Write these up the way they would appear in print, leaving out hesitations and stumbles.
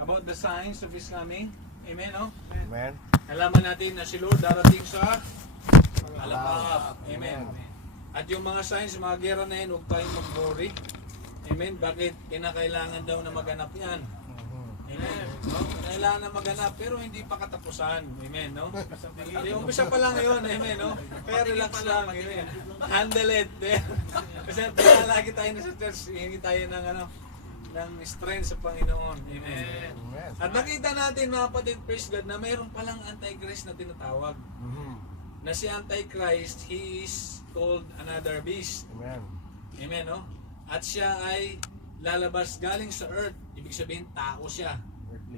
about the signs of His coming. Amen, no? Amen. Alaman natin na si Lord darating sa alapap. Amen. At yung mga signs, mga gera na yun, huwag tayong mag-worry. Amen. Bakit? Kinakailangan daw na maganap yan. Amen. No? Kailangan na maganap, pero hindi pa katapusan. Amen, no? Yung umpisa pa lang yun. Amen, no? Kaya relax lang. Amen. Handle it. Kasi lagi tayo na sa church, hindi tayo ng ng strength sa Panginoon. Amen. At nakita natin mga kapatid, praise God, na mayroon palang Antichrist na tinatawag. Na si Antichrist, he is called another beast. Amen. Amen, no? At siya ay lalabas galing sa earth. Ibig sabihin, tao siya.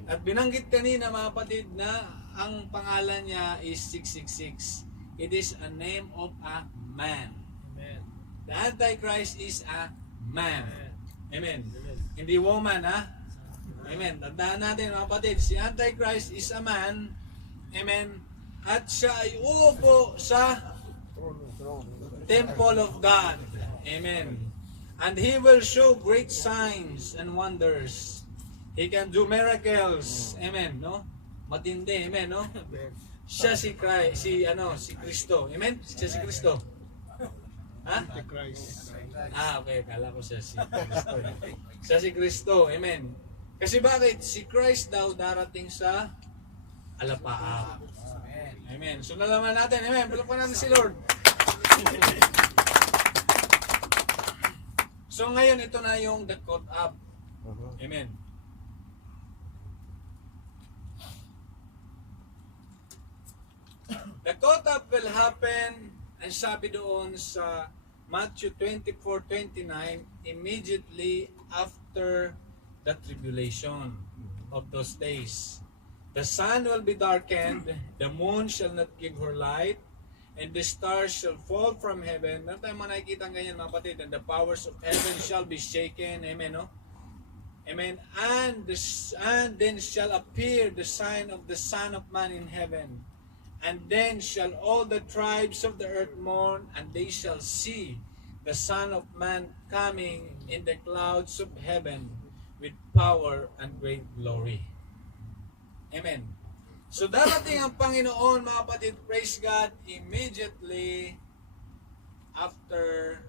At binanggit kanina mga kapatid na ang pangalan niya is 666. It is a name of a man. Amen. The Antichrist is a man. Amen. Amen. Hindi woman, ha? Amen. Tandaan natin mga kapatid, si Antichrist is a man. Amen. At siya ay uupo sa temple of God. Amen. And He will show great signs and wonders. He can do miracles. Amen, no? Matindi, amen, no? Siya si Christ, si Kristo. Amen? Siya si Kristo. Ha? Christ. Okay, kala ko siya si Kristo. Siya si Kristo, amen. Kasi bakit? Si Christ daw darating sa alapaap. Amen. So nalaman natin, amen. Palakpakan natin si Lord. So ngayon, ito na yung the caught up. Amen. The caught up will happen, ang sabi doon sa Matthew 24:29, immediately after the tribulation of those days. The sun will be darkened, the moon shall not give her light, and the stars shall fall from heaven. Meron tayong mga nakikita ganyan mga kapatid, and the powers of heaven shall be shaken. Amen, no? Amen. And then shall appear the sign of the Son of Man in heaven. And then shall all the tribes of the earth mourn, and they shall see the Son of Man coming in the clouds of heaven with power and great glory. Amen. So darating ang Panginoon, mga kapatid, praise God, immediately after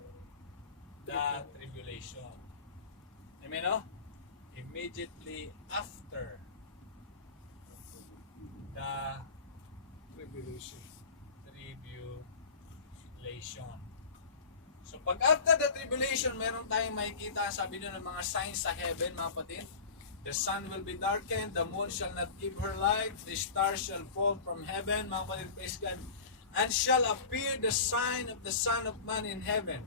the tribulation. Amen, no? Immediately after the Revelation. tribulation. So pag after the tribulation, meron tayong makikita, sabi doon ng mga signs sa heaven, mga kapatid. The sun will be darkened, the moon shall not give her light, the stars shall fall from heaven, mga kapatid, praise God. And shall appear the sign of the Son of Man in heaven.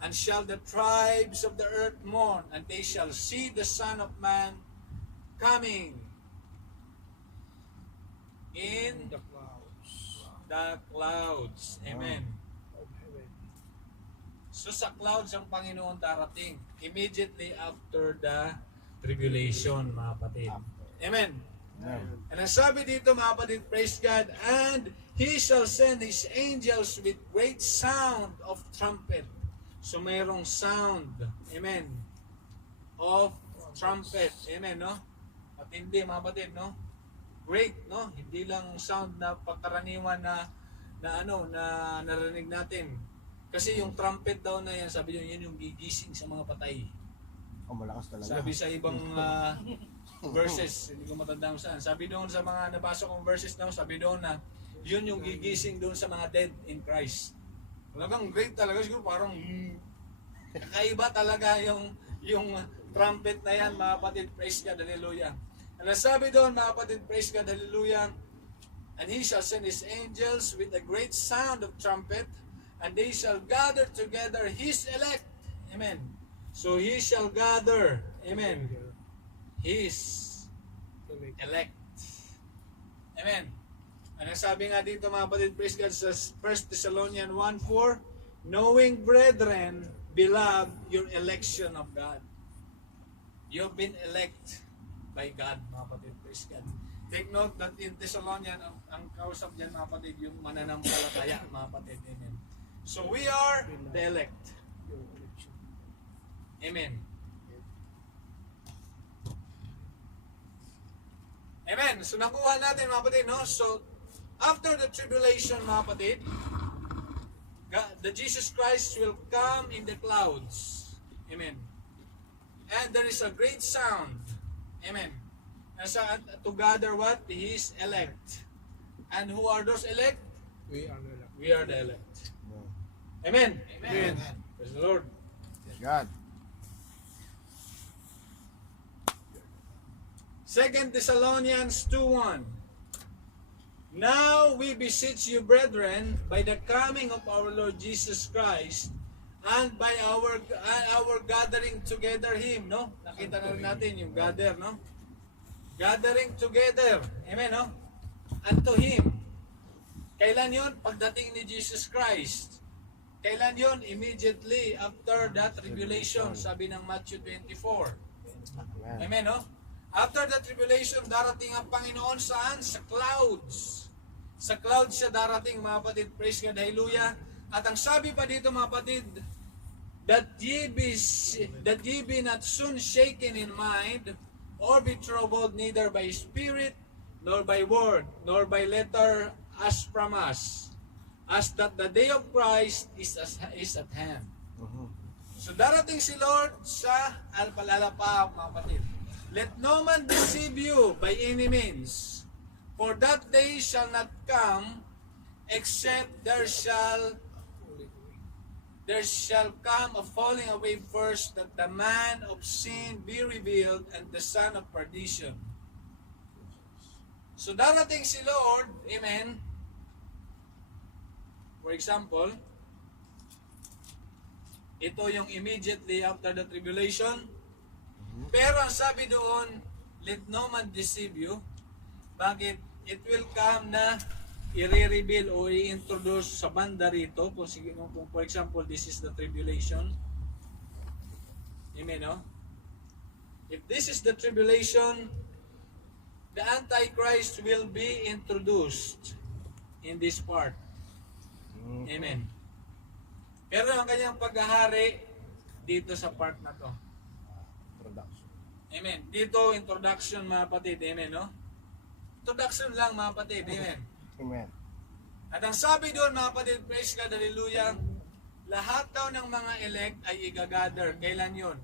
And shall the tribes of the earth mourn, and they shall see the Son of Man coming in The clouds the clouds. Amen. of heaven. So sa clouds ang Panginoon darating immediately after the tribulation, mga kapatid. Amen. And ang sabi dito, mga kapatid, praise God, and He shall send His angels with great sound of trumpet. So mayroong sound, amen, of trumpet. Amen, no? At hindi, mga kapatid, no? Great, no? Hindi lang sound na pagkaraniwan na narinig natin. Kasi yung trumpet daw na yan, sabi yun yung gigising sa mga patay. Malakas talaga. Sabi sa ibang verses, hindi ko matandaan saan. Sabi doon sa mga nabasa kong verses daw, sabi doon na yun yung gigising doon sa mga dead in Christ. Talagang great talaga, siguro parang kakaiba talaga yung trumpet na yan, mga kapatid, praise God, hallelujah. And sabi doon, mga kapatid, praise God, hallelujah, and He shall send His angels with a great sound of trumpet, and they shall gather together His elect. Amen. So He shall gather, amen, His elect. Amen. Ano sabi nga dito, mga kapatid, praise God, sa 1 Thessalonians 1:4, knowing, brethren, beloved, your election of God. You've been elect by God, mga kapatid, praise God. Take note that in Thessalonians, ang kausap dyan, mga kapatid, yung mananampalataya, mga kapatid, amen. So we are the elect. Amen. Amen. So nakuha natin mga kapatid, no? So, after the tribulation, mga kapatid, the Jesus Christ will come in the clouds. Amen. And there is a great sound. Amen. And so, to gather what? His elect. And who are those elect? We are the elect. We are the elect. Amen. Amen. Praise the Lord. God. 2 Thessalonians 2:1. Now we beseech you, brethren, by the coming of our Lord Jesus Christ, and by our gathering together Him, no? Nakita na rin natin yung gather, no? Gathering together. Amen, no? Unto Him. Kailan yun? Pagdating ni Jesus Christ. Kailan yun? Immediately after that tribulation, sabi ng Matthew 24. Amen. Amen, no? After the tribulation, darating ang Panginoon saan? Sa clouds. Sa clouds siya darating, mga kapatid. Praise God, hallelujah. At ang sabi pa dito, mga kapatid, that ye be not soon shaken in mind, or be troubled neither by spirit, nor by word, nor by letter as from us, as that the day of Christ is at hand. So darating si Lord sa alpalalapa, mga kapatid. Let no man deceive you by any means, for that day shall not come, except there shall come a falling away first, that the man of sin be revealed, and the son of perdition. So darating si Lord, amen. For example, ito yung immediately after the tribulation. Pero ang sabi doon, let no man deceive you. Bakit? It will come na i-reveal o i-introduce sa banda rito. Kung for example, this is the tribulation. Amen, no? If this is the tribulation, the Antichrist will be introduced in this part. Amen. Pero ang kanyang paghahari dito sa part na to. Production. Amen. Dito, introduction, mga kapatid. Amen, no? Introduction lang, mga kapatid. Amen. Amen. At ang sabi doon, mga kapatid, praise God, hallelujah, lahat daw ng mga elect ay igagather. Kailan yon?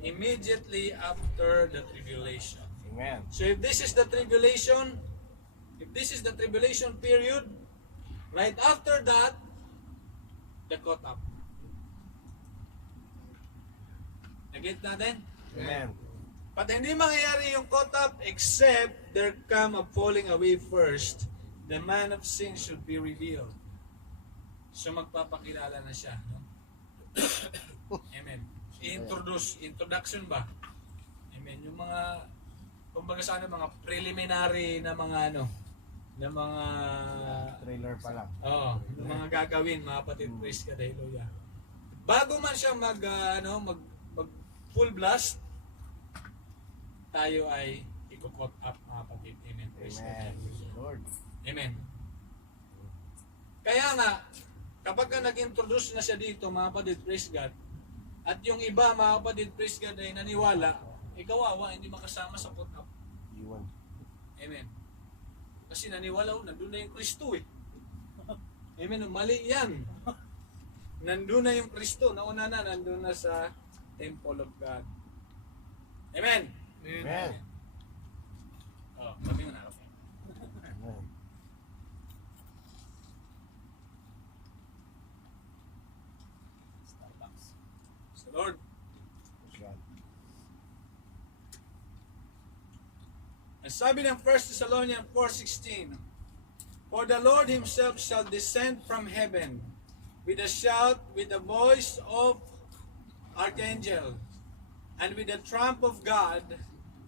Immediately after the tribulation. Amen. So if this is the tribulation period, right after that, the caught up. Nag-get natin? Amen. But hindi mangyayari yung caught up except there come a falling away first. The man of sin should be revealed. So magpapakilala na siya. No? Amen. Introduction ba? Amen. Yung mga, kumbaga sana mga preliminary na mga na mga Trailer pa lang. yung mga gagawin, mga kapatid, praise God, hallelujah. Bago man siya mag full blast, tayo ay i-caught up, mga kapatid. Amen. Praise God. Amen. Lord. Amen. Kaya nga, kapag ka nag-introduce na siya dito, mga kapatid, praise God, at yung iba, mga kapatid, praise God, ay naniwala, kawawa, hindi makasama sa caught up. Iwan. Amen. Kasi naniwala ko, nandun na yung Kristo eh. Amen. Mali yan. Nandun na yung Kristo. Nauna na, nandun na sa temple of God. Amen. Amen. Sabi mo na. Amen. Sa Lord. God. Ang sabi ng 1 Thessalonians 4:16, for the Lord Himself shall descend from heaven with a shout, with the voice of archangel, and with the trump of God,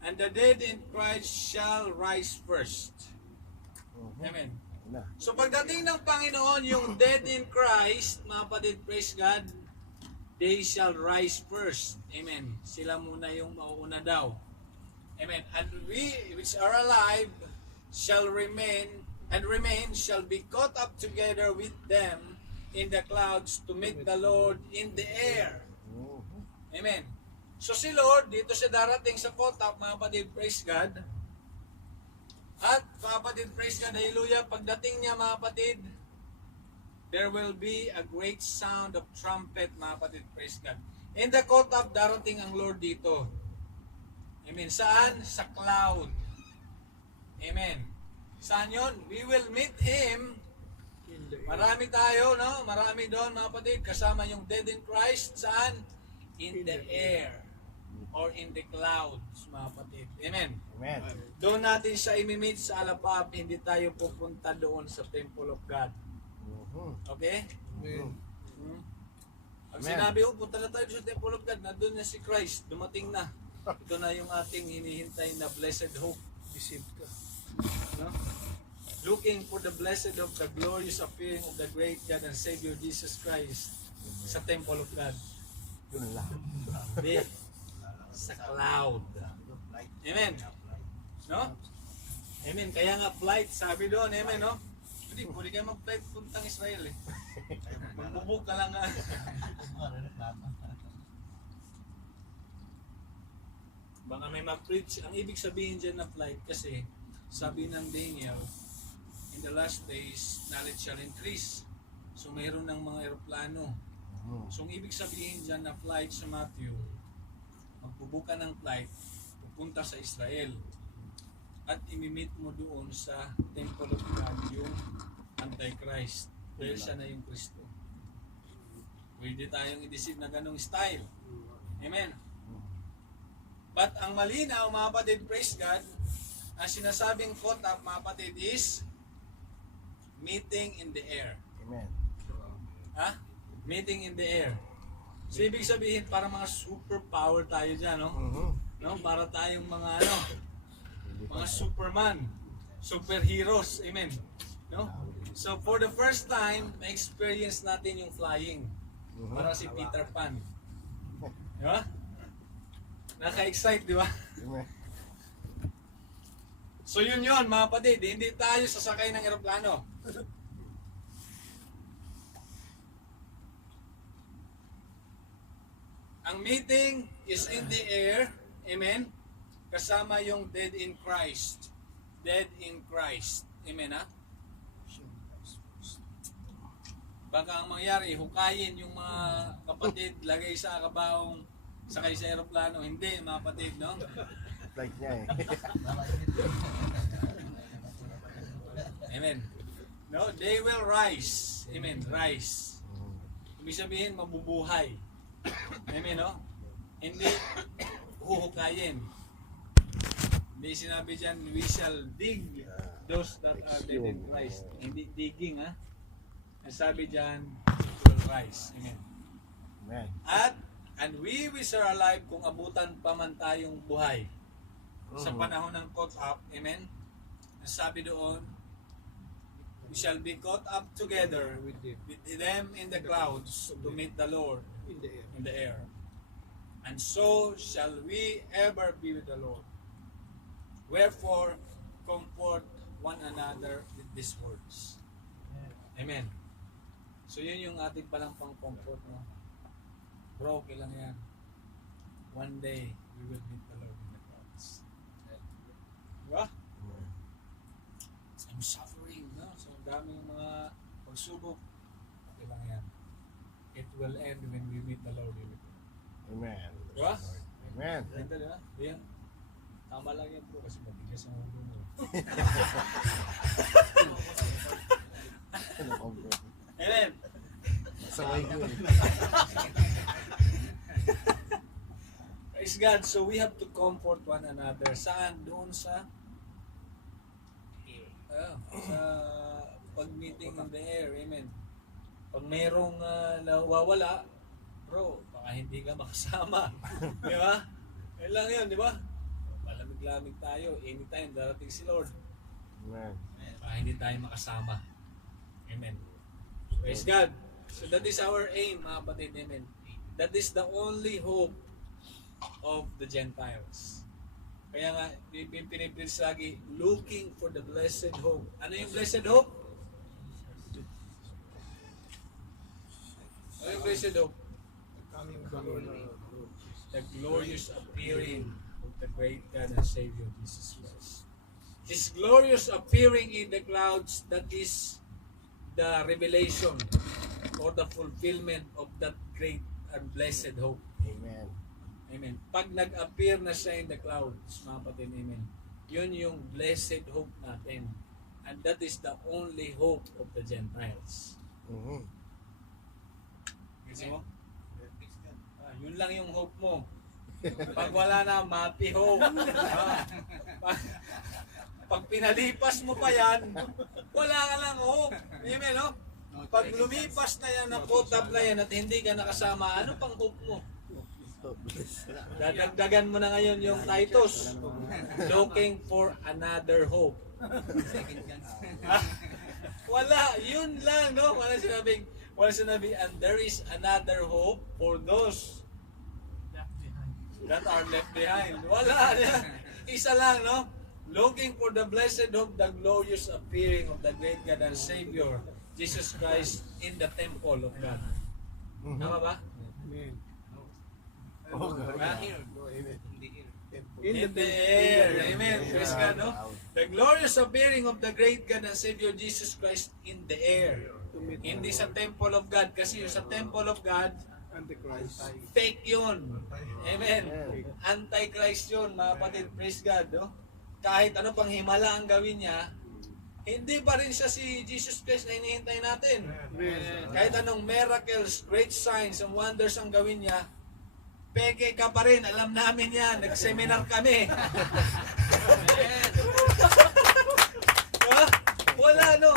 and the dead in Christ shall rise first. Amen. Na. So pagdating ng Panginoon, yung dead in Christ, mga kapatid, praise God, they shall rise first. Amen. Sila muna yung mauuna daw. Amen. And we which are alive shall remain shall be caught up together with them in the clouds to meet the Lord in the air. Amen. So si Lord, dito siya darating sa caught up, mga kapatid, praise God. At mga kapatid, praise God, hallelujah, pagdating niya mga kapatid, there will be a great sound of trumpet, mga kapatid, praise God. In the caught up, darating ang Lord dito. Amen. Saan? Sa cloud. Amen. Saan yun? We will meet Him. In the air. Marami tayo, no? Marami doon, mga kapatid. Kasama yung dead in Christ. Saan? In the air. Or in the clouds, mga kapatid. Amen. Amen. Doon natin siya imimit sa alapap. Hindi tayo pupunta doon sa temple of God. Mhm. Okay? Amen. Hmm? Pag Amen. sinabi ko, punta na tayo sa temple of God, nandun na si Christ, dumating na. Ito na yung ating hinihintay na blessed hope. Deceive ka. No? Looking for the blessed of the glorious appearing of the great God and Savior Jesus Christ sa temple of God. Yun lang. Hindi. Sa cloud. Amen. No? Amen. Kaya nga flight, sabi doon, amen, no? Hindi, pwede kayo mag-flight puntang Israel eh. Magbubuk ka lang nga. Baka may mag-preach. Ang ibig sabihin dyan na flight kasi sabi ng Daniel, in the last days, knowledge shall increase. So mayroon ng mga eroplano. Mhm. So ang ibig sabihin dyan na flight sa Matthew, magbubuka ng flight, pupunta sa Israel. At imimit mo doon sa Temple of God yung Antichrist. Dahil siya na yung Kristo. Pwede tayong i-deceive na ganong style. Amen. But ang malinaw, mga kapatid, praise God, ang sinasabing caught up, mga kapatid, is meeting in the air. Amen. Ha? Meeting in the air. So, ibig sabihin, para mga superpower tayo dyan, no? Mhm. No? Para tayong mga, mga Superman, superheroes, amen. No? So, for the first time, na-experience natin yung flying. Mhm. Para si Peter Pan. Di ba? Naka-excite, di ba? Amen. So yun mga kapatid, hindi tayo sasakay ng eroplano. Ang meeting is in the air, amen? Kasama yung dead in Christ. Dead in Christ. Amen, ha? Baka ang mangyari, hukayin yung mga kapatid, lagay sa kabaong, sakay sa eroplano. Hindi, mga kapatid, no? Flight niya eh. Amen. No, they will rise. Amen, rise. Ibig sabihin, mabubuhay. Amen, no? Hindi huhukayin. Hindi sinabi dyan, we shall dig those that are dead in Christ. Hindi digging, ha? Ang sabi dyan, it will rise. Amen. Amen. And we which are alive, kung abutan pa man tayong buhay sa panahon ng caught up, amen? Ang sabi doon, we shall be caught up together With them. with them in the clouds to meet the Lord In the air. in the air. And so shall we ever be with the Lord. Wherefore, comfort one another with these words. Amen. So yun yung ating palang pang-comfort, no? Bro, okay lang yan. One day, we will meet the Lord in the clouds. Diba? I'm suffering, no? So ang daming mga pagsubok. Okay lang yan. It will end when we meet the Lord in the clouds. Amen. Diba? Amen. Ganda, diba? Yan. Tama lang yan, bro, kasi matigas ang ulo mo. Amen. Saway ko eh. Praise God. So we have to comfort one another. Saan? Doon sa sa pag-meeting in the air. Amen. Pag mayroong nawawala, bro, baka hindi ka makasama. Di ba? Yan lang yun, di ba? Malamig-lamig tayo. Anytime darating si Lord. Amen. Baka hindi tayo makasama. Amen. Praise God. So that is our aim, mga kapatid. Amen. That is the only hope of the Gentiles. Kaya nga, pinipilis lagi, looking for the blessed hope. Ano yung blessed hope? Ano yung blessed hope? Coming back on The glorious appearing of the great God and Savior Jesus Christ. His glorious appearing in the clouds, that is the revelation or the fulfillment of that great and blessed hope. Amen. Amen. Pag nag-appear na siya in the clouds, mga kapatid, amen, yun yung blessed hope natin. And that is the only hope of the Gentiles. Mhm. Kasi mo? Yun lang yung hope mo. Pag wala na, mati hope. Pag pinalipas mo pa yan, wala ka lang hope. Amen, no? Pag lumipas na yan, na-put-up na yan at hindi ka nakasama, ano pang hope mo? Dadagdagan mo na ngayon yung Titus. Looking for another hope. Wala, yun lang, no? Wala sinabing, and there is another hope for those that are left behind. Wala. Isa lang, no? Looking for the blessed hope, the glorious appearing of the great God and Savior, Jesus Christ, in the temple of God. Tama ba? Amen. Oh, God. Ha? In In the air. Amen. Praise God, no? The glorious appearing of the great God and Savior Jesus Christ in the air. Hindi sa temple of God. Kasi yung sa temple of God, Antichrist. fake yun. Amen. Antichrist yun, mga kapatid. Praise God, no? Kahit ano pang himala ang gawin niya, hindi pa rin siya si Jesus Christ na hinihintay natin. Kahit anong miracles, great signs, and wonders ang gawin niya, peke ka pa rin. Alam namin yan. Nag-seminar kami. Wala, no?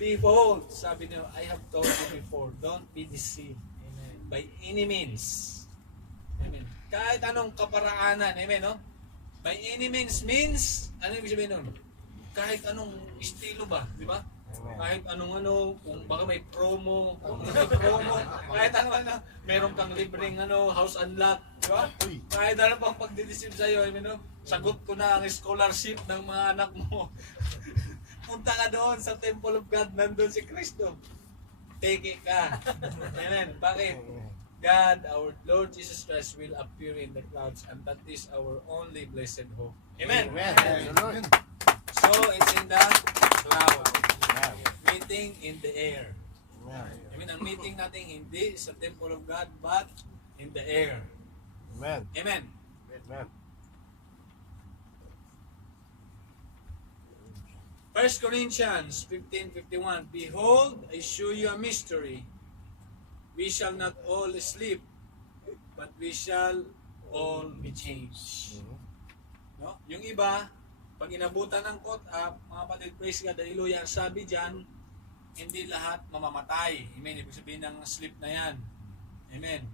Behold, sabi niyo, I have told you before, don't be deceived by any means. Amen. Kahit anong kaparaanan, amen, no? By any means, ano ibig sabihin nun? Kahit anong estilo ba, di ba? Kahit anong ano, kung baka may promo, kahit ano, meron kang libreng house unlock, di ba? Kahit ano pang pagdideceive sa'yo, amen, no? Sagot ko na ang scholarship ng mga anak mo. Punta ka doon sa Temple of God, nandun si Kristo. Take it ka. Amen. Bakit? God, our Lord Jesus Christ, will appear in the clouds, and that is our only blessed hope. Amen. Amen. Amen. So, it's in the cloud. Amen. Meeting in the air. Amen. Ang meeting natin hindi sa temple of God, but in the air. Amen. Amen. Amen. 1 Corinthians 15:51. Behold, I show you a mystery. We shall not all sleep, but we shall all be changed. No? Yung iba, pag inabutan ng caught up, mga kapatid, praise God, hallelujah, ang sabi dyan, hindi lahat mamamatay. Amen. Ibig sabihin ng sleep na yan. Amen.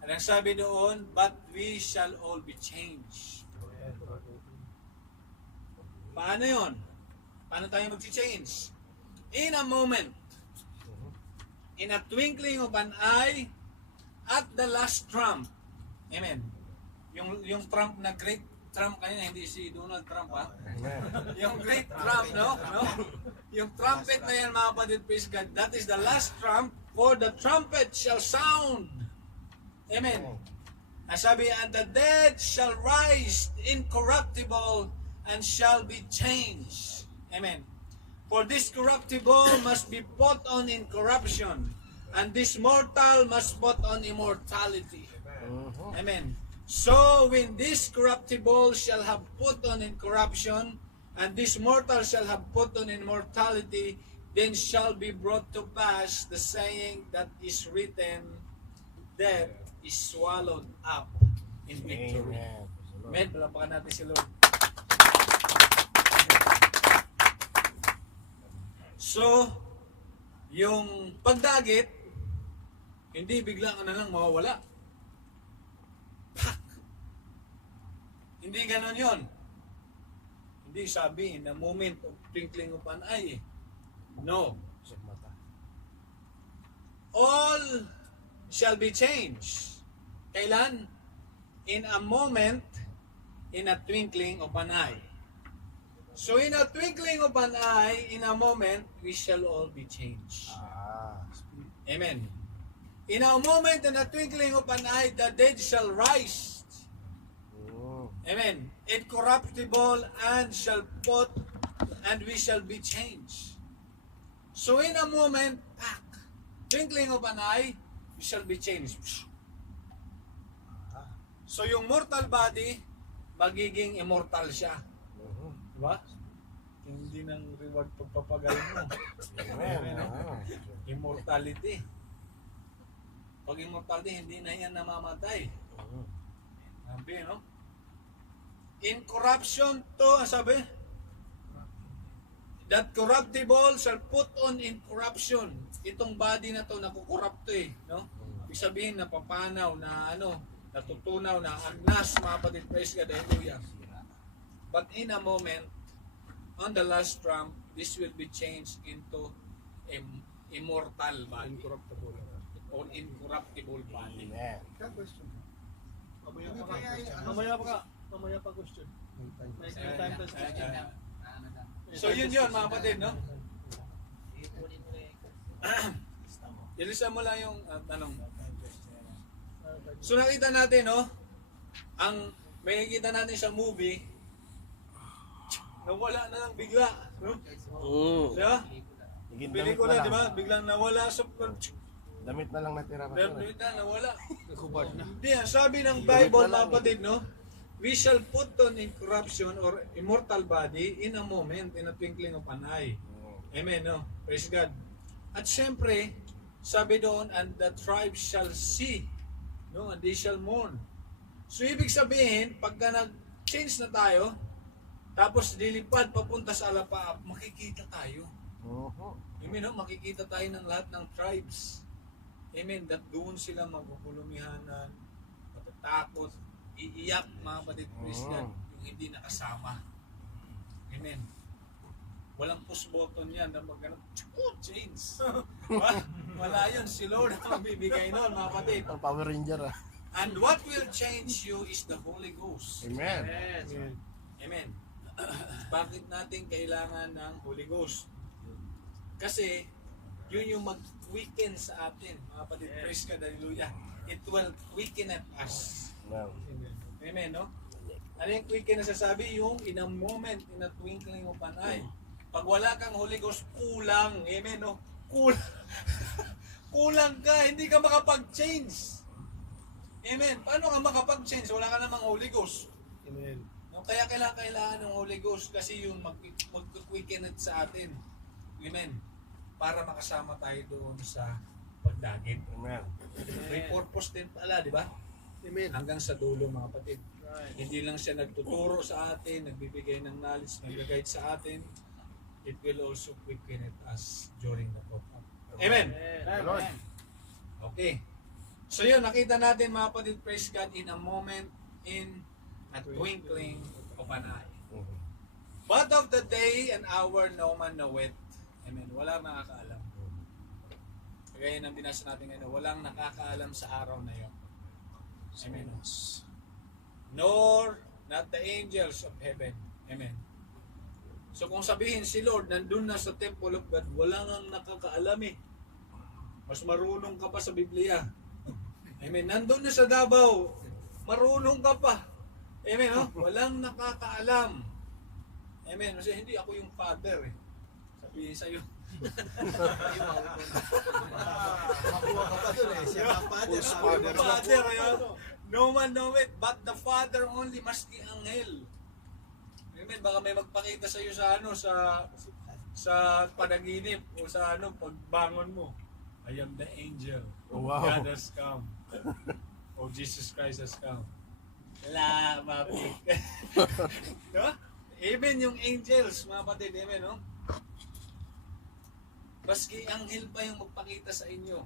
At ang sabi doon, but we shall all be changed. Paano yon? Paano tayo mag-change? In a moment, in a twinkling of an eye, at the last trump. Amen. Yung trump na great Trump kanina, hindi si Donald Trump, ha? Amen. Yung great Trump, no? Yung trumpet na yan, mga kapatid, praise God, that is the last trump, for the trumpet shall sound. Amen. Ang sabi, and the dead shall rise incorruptible and shall be changed. Amen. For this corruptible must be put on incorruption, and this mortal must put on immortality. Amen. So when this corruptible shall have put on incorruption, and this mortal shall have put on immortality, then shall be brought to pass the saying that is written, death is swallowed up in victory. Amen. Amen. Palapakan natin si Lord. So, yung pagdagit, hindi bigla ka na lang mawawala. Pak! Hindi ganon yon. Hindi sabi, in a moment of twinkling of an eye. No. Sa mata. All shall be changed. Kailan? In a moment, in a twinkling of an eye. So in a twinkling of an eye, in a moment, we shall all be changed. Amen. In a moment, in a twinkling of an eye, the dead shall rise. Amen. incorruptible, and we shall be changed. So in a moment, twinkling of an eye, we shall be changed. So yung mortal body, magiging immortal siya. Diba? Hindi ng reward pagpapagaling mo. Amen. Immortality. Pag immortality, hindi na yan namamatay. Sabi, no? Incorruption to, sabi, that corruptible shall put on incorruption. Itong body na to, nakukorrupt to eh. No? Ibig sabihin, napapanaw, na natutunaw, na agnas, mga kapatid, praise God, hallelujah. But in a moment, on the last trump, this will be changed into immortal body. Incorruptible. Or incorruptible body. Amen. Question. Mamaya pa question. May Eh, time to So yun mga kapatid, no? Ilisa mo lang yung tanong. So nakita natin, no? May nakita natin sa movie, nawala na lang bigla, no? Diba? Higit Pelikula, damit di na ba? lang. Biglang nawala sa... Damit na lang natira pa. Damit na, nawala. Nakubad na. Hindi, sabi ng Bible, mga kapatid, no? We shall put on incorruption or immortal body in a moment, in a twinkling of an eye. Amen, no? Praise God. At syempre, sabi doon, and the tribes shall see, no? And they shall mourn. So, ibig sabihin, pagka nag-change na tayo, tapos dilipad papunta sa alapaap, makikita tayo. Amen, no? Makikita tayo ng lahat ng tribes. Amen, that doon sila magpupulumihanan, matatakot, iiyak, mga kapatid, praise God, yung hindi nakasama. Amen. Walang push button yan na magano, change. Wala yun, si Lord ang bibigay nun, mga kapatid. Ang Power Ranger ah. And what will change you is the Holy Ghost. Amen. Amen. Amen. Bakit natin kailangan ng Holy Ghost? Kasi, yun yung mag-weaken sa atin. Mga kapatid, praise God, hallelujah. It will weaken at us. Amen. Amen, no? Ano yung quicken na sasabi? Yung in a moment, in a twinkling of an eye. Pag wala kang Holy Ghost, kulang. Amen, no? Kulang. Kulang ka, hindi ka makapag-change. Amen. Paano ka makapag-change? Wala ka namang Holy Ghost. Amen. No? Kaya kailangan ng Holy Ghost kasi yung mag-quicken sa atin. Amen. Para makasama tayo doon sa pagdagit. Amen. May purpose din pala, di ba? Amen. Hanggang sa dulo, mga kapatid. Hindi lang siya nagtuturo sa atin, nagbibigay ng knowledge, nag-guide sa atin. It will also quicken us during the pop-up. Amen. Lord. Okay. So yun, nakita natin, mga kapatid, praise God, in a moment, in a twinkling of an eye. But of the day and hour, no man knoweth. Amen. Walang nakakaalam. Kaya yun ang binasa natin ngayon, walang nakakaalam sa araw na yun. Amen. Nor not the angels of heaven. Amen. So kung sabihin si Lord, nandun na sa temple of God, wala nang nakakaalam eh. Mas marunong ka pa sa Biblia. Amen. Nandun na sa Davao, marunong ka pa. Amen, no? Walang nakakaalam. Amen. Kasi hindi ako yung father eh. Sabihin sa'yo. Makuha ka pa dun eh. Siya ang father. Father, ayun. No man know it, but the Father only, maski anghel. Amen. Baka may magpakita sa iyo sa sa panaginip o sa pagbangon mo. I am the angel. Wow. God has come. O Jesus Christ has come. La, mapik. No? Even yung angels, mga kapatid, amen, no? Maski anghel pa yung magpakita sa inyo.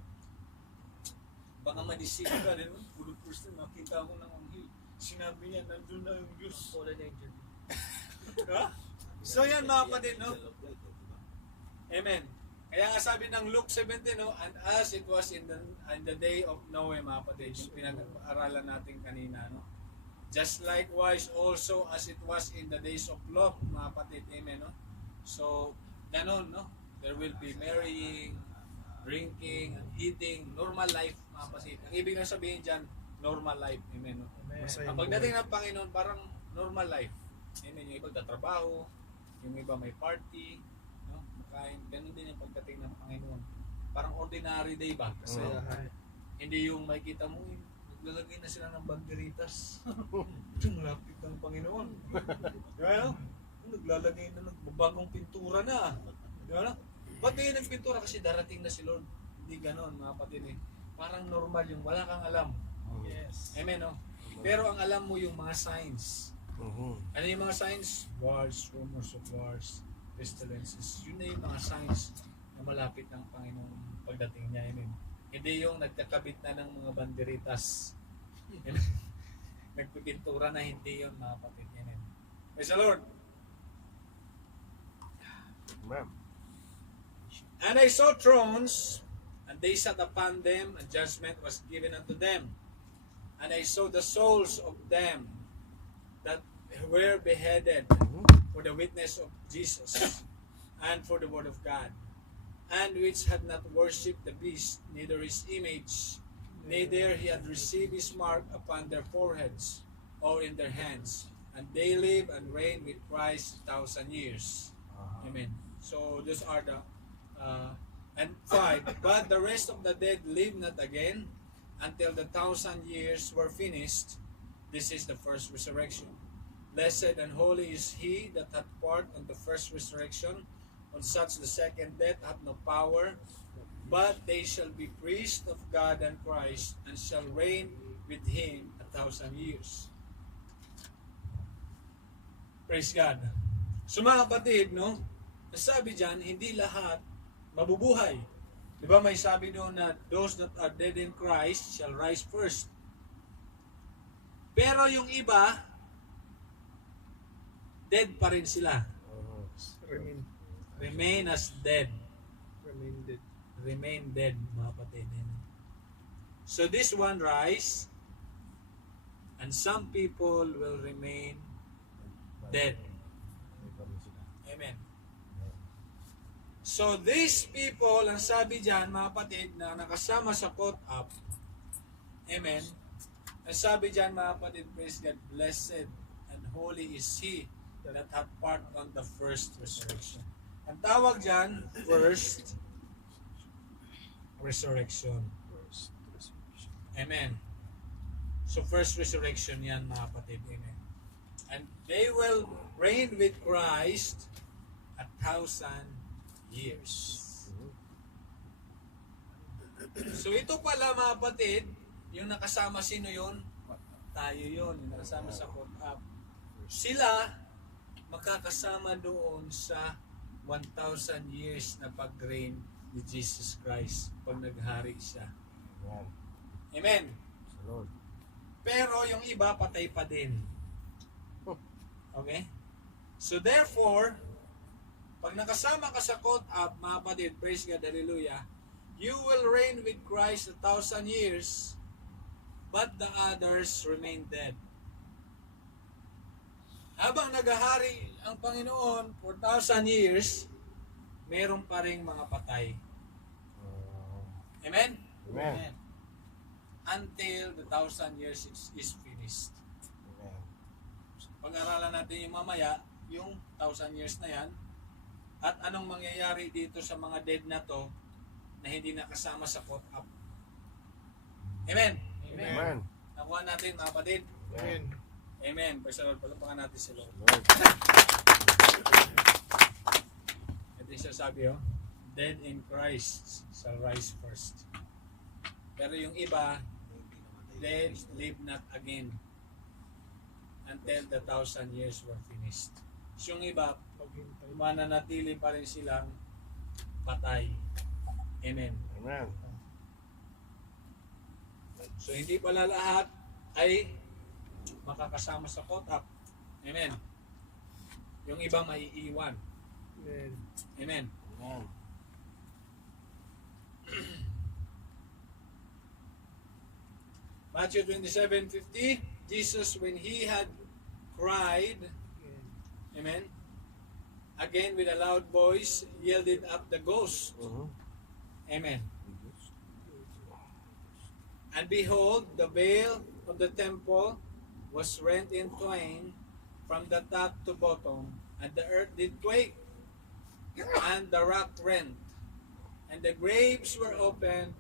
Baka ma-deceive ka rin. Good person, nakita ko ng anghel. Sinabi niya, nandun na yung Diyos. So yan, mga kapatid, no? Amen. Kaya nga sabi ng Luke 17, no? And as it was in the day of Noah, mga kapatid, yung pinag-aralan natin kanina, no? Just likewise also as it was in the days of Lot, mga kapatid, amen, no? So, ganon, no? There will be marrying, drinking, and eating, normal life, mga kapatid. Ang ibig na sabihin dyan, normal life, amen, no? Masaya Ang pagdating ng Panginoon, parang normal life. Amen. Yung iba tatrabaho, yung iba may party, no? Makain, ganun din yung pagdating ng Panginoon. Parang ordinary day ba? Kasi hindi yung makikita mo, naglalagay na sila ng banderitas. Yung lapit ng Panginoon. Kaya, naglalagay na ng bagong pintura na. Diba? Ba't ganyan ang pintura? Kasi darating na si Lord. Hindi ganon, mga kapatid. Parang normal yung wala kang alam. Yes. Amen, no? Pero ang alam mo yung mga signs. Mhm. Ano yung mga signs? Wars, rumors of wars, pestilences. Yun na yung mga signs na malapit ng Panginoon pagdating niya. Amen. Hindi yung nagkakabit na ng mga banderitas. Nagpipintura na, hindi yun, mga kapatid. Amen. Praise the Lord. Amen. And I saw thrones, and they sat upon them, and judgment was given unto them. And I saw the souls of them that were beheaded for the witness of Jesus and for the word of God, and which had not worshipped the beast, neither his image, neither he had received his mark upon their foreheads or in their hands. And they live and reign with Christ 1,000 years. Amen. So those are the and 5. But the rest of the dead live not again until the 1,000 years were finished. This is the first resurrection. Blessed and holy is he that hath part on the first resurrection. On such the second death hath no power, but they shall be priests of God and Christ, and shall reign with him 1,000 years. Praise God. So mga kapatid, no? Nasabi dyan, hindi lahat mabubuhay. Di ba may sabi doon na those that are dead in Christ shall rise first. Pero yung iba, dead pa rin sila. Remain as dead. Remain dead, mga kapatid. So this one rise, and some people will remain dead. Amen. So these people, ang sabi dyan, mga kapatid, na nakasama sa caught up, amen, ang sabi dyan, mga kapatid, praise God, blessed and holy is he that hath part on the first resurrection. Ang tawag dyan, first resurrection. Amen. So first resurrection yan, mga kapatid, amen. And they will reign with Christ 1,000 years. So ito pala, mga kapatid, yung nakasama, sino yun? Tayo yun, yung nakasama sa caught up. Sila makakasama doon sa 1,000 years na pag-reign ni Jesus Christ pag naghari siya. Amen. Lord. Pero yung iba patay pa din. Okay? So therefore, pag nakasama ka sa caught up, mga kapatid, praise God, hallelujah, you will reign with Christ 1,000 years, but the others remain dead. Habang naghahari ang Panginoon for 1,000 years, meron pa ring mga patay. Amen? Amen. Until the 1,000 years is finished. Amen. Pag-aralan natin yung mamaya, yung 1,000 years na yan, at anong mangyayari dito sa mga dead na to na hindi nakasama sa caught up. Amen? Amen. Nakuha natin, mga kapatid. Amen. Amen. Pagsalod, palampakan natin si Lord. Lord. Ito yung sasabi, oh, dead in Christ shall rise first. Pero yung iba, dead live not again until the 1,000 years were finished. So yung iba, mananatili pa rin silang patay. Amen. Amen. So hindi pala lahat ay makakasama sa caught up. Amen. Yung iba maiiwan. Amen. Amen. Amen. Matthew 27:50, Jesus, when he had cried, amen, again with a loud voice, yielded up the ghost. Amen. And behold, the veil of the temple was rent in twain, from the top to bottom, and the earth did quake, and the rock rent, and the graves were opened,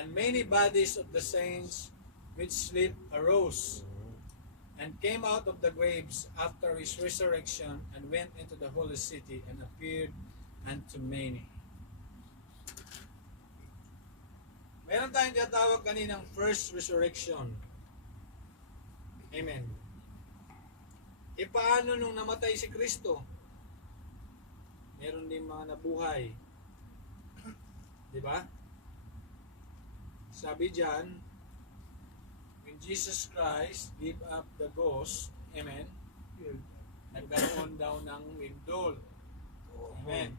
and many bodies of the saints which sleep arose, and came out of the graves after his resurrection, and went into the holy city, and appeared unto many. Meron tayong tinatawag kaninang first resurrection. Amen. E paano nung namatay si Kristo? Meron din mga nabuhay. Di ba? Sabi diyan, when Jesus Christ gave up the ghost, amen, nagkaroon daw ng windol. Amen.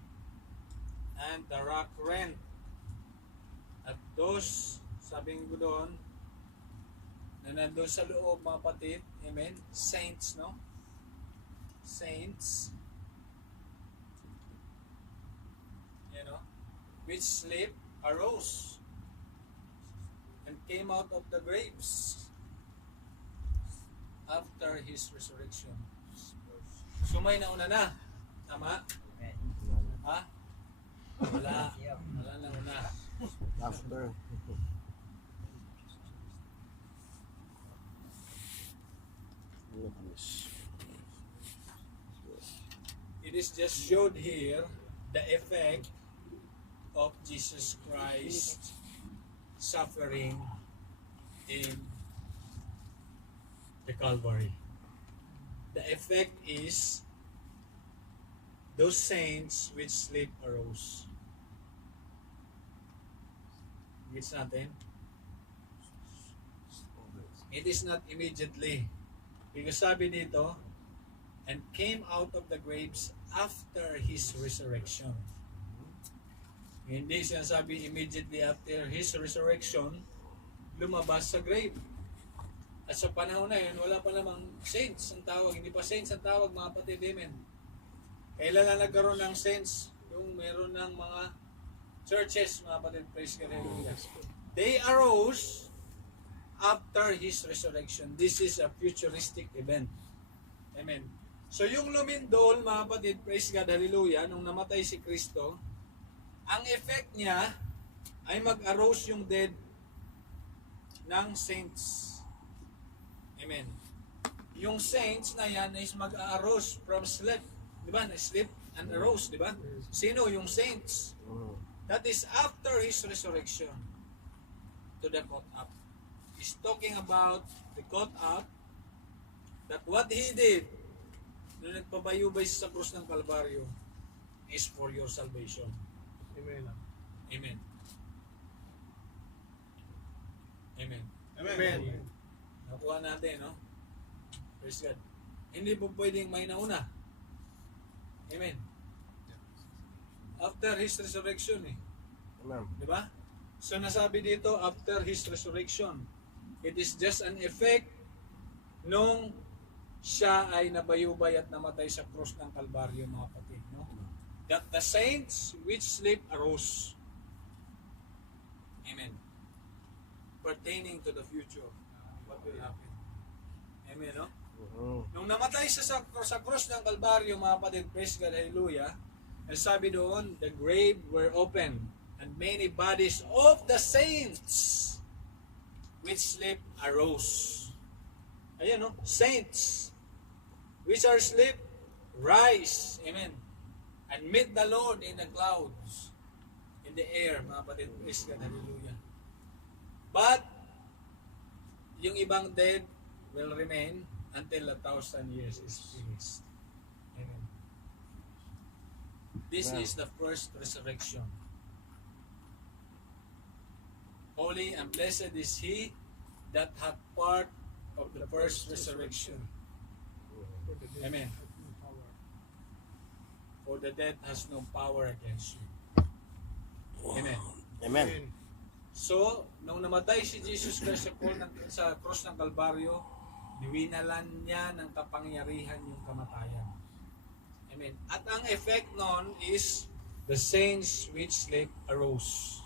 And the rock rent. At those, sabi ko doon, na nandun sa loob mga kapatid, amen, saints, no? Saints, you know, which sleep arose and came out of the graves after his resurrection. So may nauna na. Tama? Ha? Wala. Wala na una. After. It is just showed here the effect of Jesus Christ suffering in the Calvary. The effect is those saints which sleep arose. Gets natin? It is not immediately. Because sabi dito, and came out of the graves after his resurrection. Hindi siya sabi immediately after his resurrection, lumabas sa grave. At sa panahon na yun, wala pa namang saints ang tawag. Hindi pa saints ang tawag, mga kapatid. Amen. Kailan na nagkaroon ng saints? Yung meron ng mga churches, mga kapatid. Praise God. They arose after his resurrection. This is a futuristic event. Amen. So yung lumindol, mga kapatid, praise God, hallelujah, nung namatay si Kristo, ang effect niya ay mag-arose yung dead ng saints. Amen. Yung saints na yan is mag-arose from sleep. Di ba? Sleep and arose, di ba? Sino yung saints? That is after his resurrection to the caught up. He's talking about the caught up, that what he did nung nagpabayubay sa krus ng Kalbaryo is for your salvation. Amen. Amen. Amen. Amen. Nakuha natin, no? Praise God. Hindi po pwedeng may nauna. Amen. After his resurrection, eh. Amen. Di ba? So nasabi dito, after his resurrection, it is just an effect nung siya ay nabayubay at namatay sa krus ng Kalbaryo, mga kapatid, no? That the saints which sleep arose. Amen. Pertaining to the future, what will happen. Amen, no? Nung namatay siya sa krus ng Kalbaryo, mga kapatid, praise God, hallelujah, and sabi doon, the grave were opened, and many bodies of the saints which sleep arose. Ayan, no? Saints which are asleep rise. Amen. And meet the Lord in the clouds, in the air, mga kapatid, praise God, hallelujah. But yung ibang dead will remain until 1,000 years is finished. Amen. This is the first resurrection. Holy and blessed is he that hath part of the first resurrection. Amen. For the death has no power against you. Amen. Amen. So, nung namatay si Jesus Christ sa cross ng Kalbaryo, niwinalan niya ng kapangyarihan yung kamatayan. Amen. At ang effect nun is the saints which sleep arose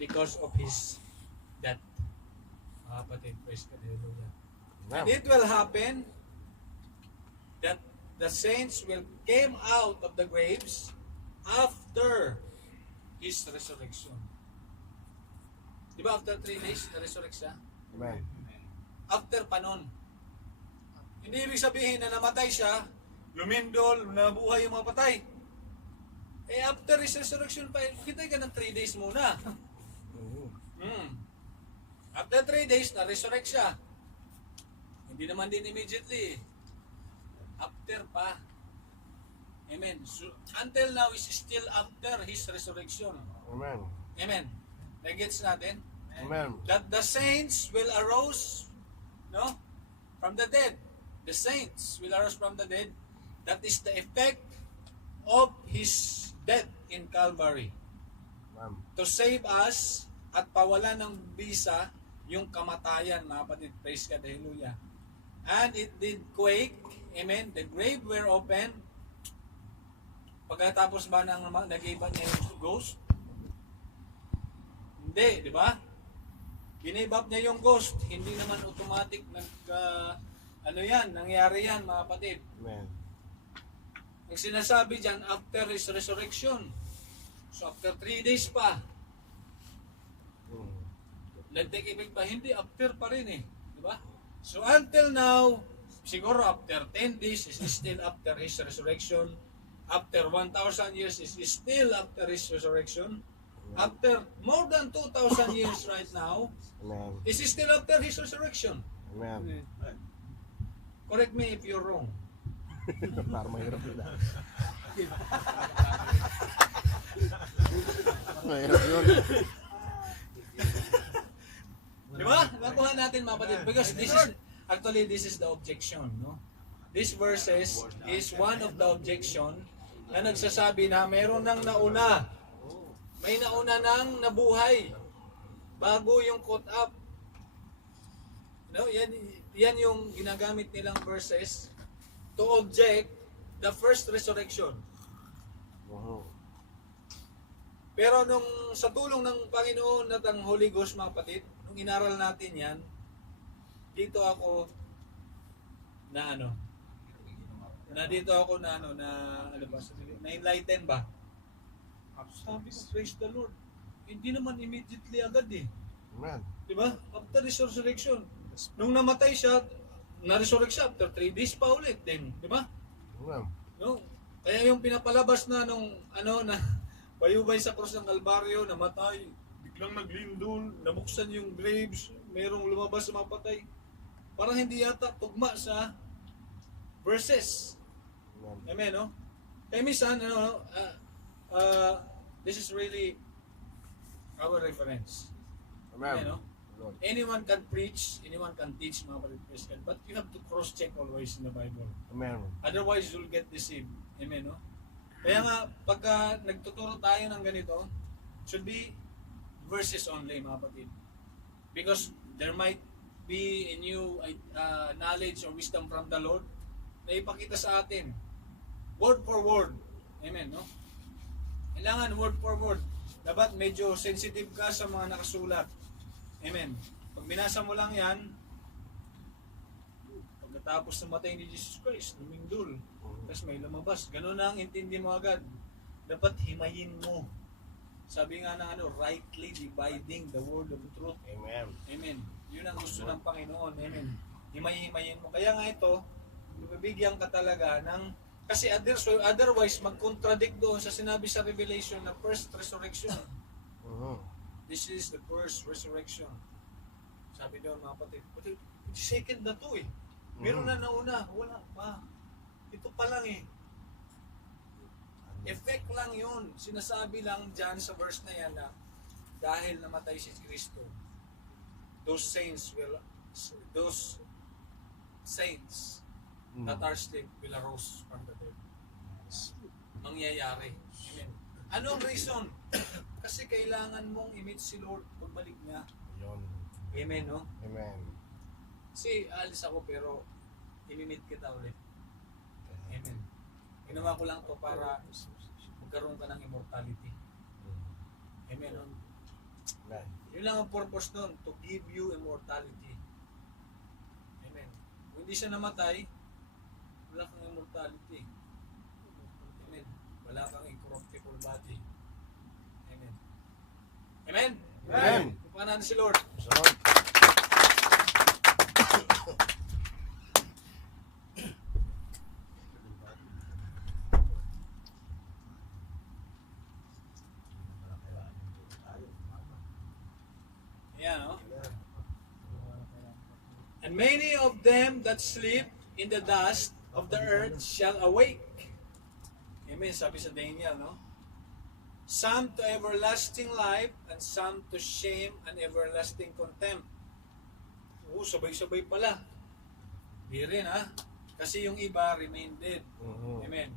because of his death. Mga kapatid, praise God, hallelujah. And it will happen that the saints will came out of the graves after His resurrection. Di ba after 3 days, na-resurrect siya? Amen. After pa nun. Hindi ibig sabihin na namatay siya, lumindol, nabuhay yung mga patay. Eh after His resurrection pa, kita ka ng 3 days muna. After 3 days, na-resurrect siya. Hindi naman din immediately. After pa. Amen. So, until now, is still after His resurrection. Amen. Amen. Nagets natin? Amen. That the saints will arise, no? From the dead. The saints will arise from the dead. That is the effect of His death in Calvary. Amen. To save us at pawala ng bisa yung kamatayan, mga kapatid. Praise God, hallelujah. And it did quake, amen, the grave were open. Pagkatapos ba nag-iba niya yung ghost? Hindi, di ba? Ginave up niya yung ghost. Hindi naman automatic nangyari yan, mga kapatid. Amen. Ang sinasabi dyan, after His resurrection. So after 3 days pa, nag-take effect pa, hindi, after pa rin eh. Di ba? So until now, siguro after 10 days, is still after His resurrection. After 1,000 years, is still after His resurrection. After more than 2,000 years right now, Amen. is still after His resurrection. Amen. Correct me if you're wrong. Para mahirap yun. Mahirap yun. Di ba? Nakuha natin, mga kapatid. Because this is the objection, no? These verses is one of the objection na nagsasabi na meron nang nauna. May nauna nang nabuhay bago yung caught up. No, yan yung ginagamit nilang verses to object the first resurrection. Pero nung sa tulong ng Panginoon at ang Holy Ghost, mga kapatid, nung inaral natin yan, dito ako na na-enlighten ba? Sabi ko, praise the Lord. Hindi naman immediately agad eh. Amen. Di ba? After His resurrection. Nung namatay siya, na-resurrect siya after 3 days pa ulit din. Di ba? Amen. No? Kaya yung pinapalabas na nung na bayubay sa krus ng Kalbaryo, namatay, biglang naglindol, nabuksan yung graves, merong lumabas sa mga patay. Parang hindi yata tugma sa verses. Amen. Amen, no? Kaya minsan, this is really our reference. Amen. Amen, no? Lord. Anyone can preach, anyone can teach, mga kapatid, but you have to cross-check always in the Bible. Amen. Otherwise, you'll get deceived. Amen, no? Kaya nga, pagka nagtuturo tayo ng ganito, should be verses only, mga kapatid. Because there might be a new knowledge or wisdom from the Lord na ipakita sa atin. Word for word. Amen, no? Kailangan word for word. Dapat medyo sensitive ka sa mga nakasulat. Amen. Pag binasa mo lang yan, pagkatapos namatay ni Jesus Christ, lumindol, tapos may lumabas. Ganun ang intindi mo agad. Dapat himayin mo. Sabi nga ng rightly dividing the word of truth. Amen. Amen. Yun ang gusto ng Panginoon. Amen. Himayin mo. Kaya nga ito, bibigyan ka talaga ng, kasi otherwise, mag-contradict doon sa sinabi sa Revelation na first resurrection. This is the first resurrection. Sabi doon, mga kapatid, second na to eh. Meron na nauna, wala pa. Ito pa lang eh. Effect lang yun. Sinasabi lang dyan sa verse na yan na dahil namatay si Kristo, those saints that are asleep will arise from the dead. Mangyayari. Amen. Ano ang reason? Kasi kailangan mong i-meet si Lord pagbalik niya. Yun. Amen, no? Amen. Kasi alis ako pero i-meet kita ulit. Amen. Ginawa ko lang to para magkaroon ka ng immortality. Amen, no? Amen. Yun lang ang purpose nun, to give you immortality. Amen. Kung hindi siya namatay, wala kang immortality. Amen. Wala kang incorruptible body. Amen. Amen? Amen. Pupahan natin si Lord. Sa Lord. Ayan, no? And many of them that sleep in the dust of the earth shall awake. Amen. Sabi sa Daniel, no? Some to everlasting life, and some to shame and everlasting contempt. Oo, sabay-sabay pala. Di rin, ha? Kasi yung iba remain dead. Amen.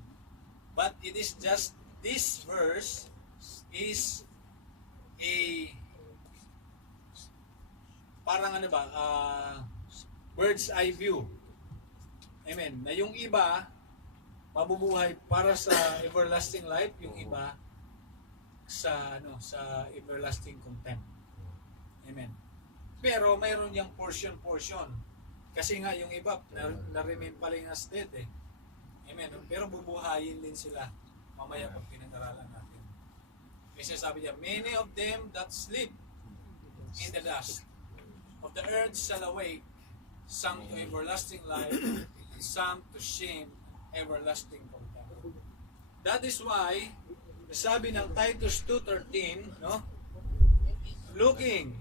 But it is just, this verse is a, parang ano ba, bird's eye view. Amen. Na yung iba, mabubuhay para sa everlasting life, yung iba, sa everlasting contempt. Amen. Pero mayroon yung portion. Kasi nga yung iba na-remain pa rin as dead eh. Amen. Pero bubuhayin din sila mamaya pag pinag-aralan natin. Kasi sabi niya, many of them that sleep in the dust of the earth shall awake, some to everlasting life, and some to shame, everlasting contempt. That is why sabi ng Titus 2:13, no? Looking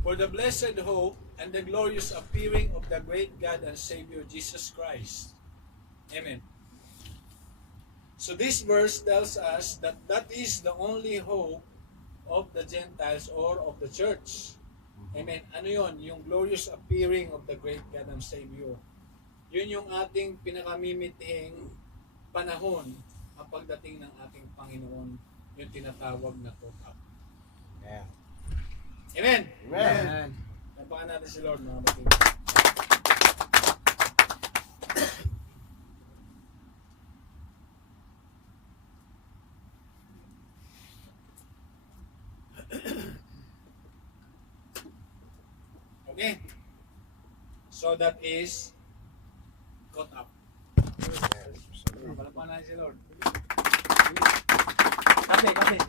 for the blessed hope and the glorious appearing of the great God and Savior Jesus Christ. Amen. So this verse tells us that that is the only hope of the Gentiles or of the church. Amen. Ano yon? Yung glorious appearing of the great God and Savior. Yun yung ating pinakamimithing panahon ang pagdating ng ating Panginoon, yung tinatawag na caught up. Yeah. Amen! Amen. Tapakan natin si Lord, mga batid. Okay. So that is caught up. Palapakan natin si Lord. Kape.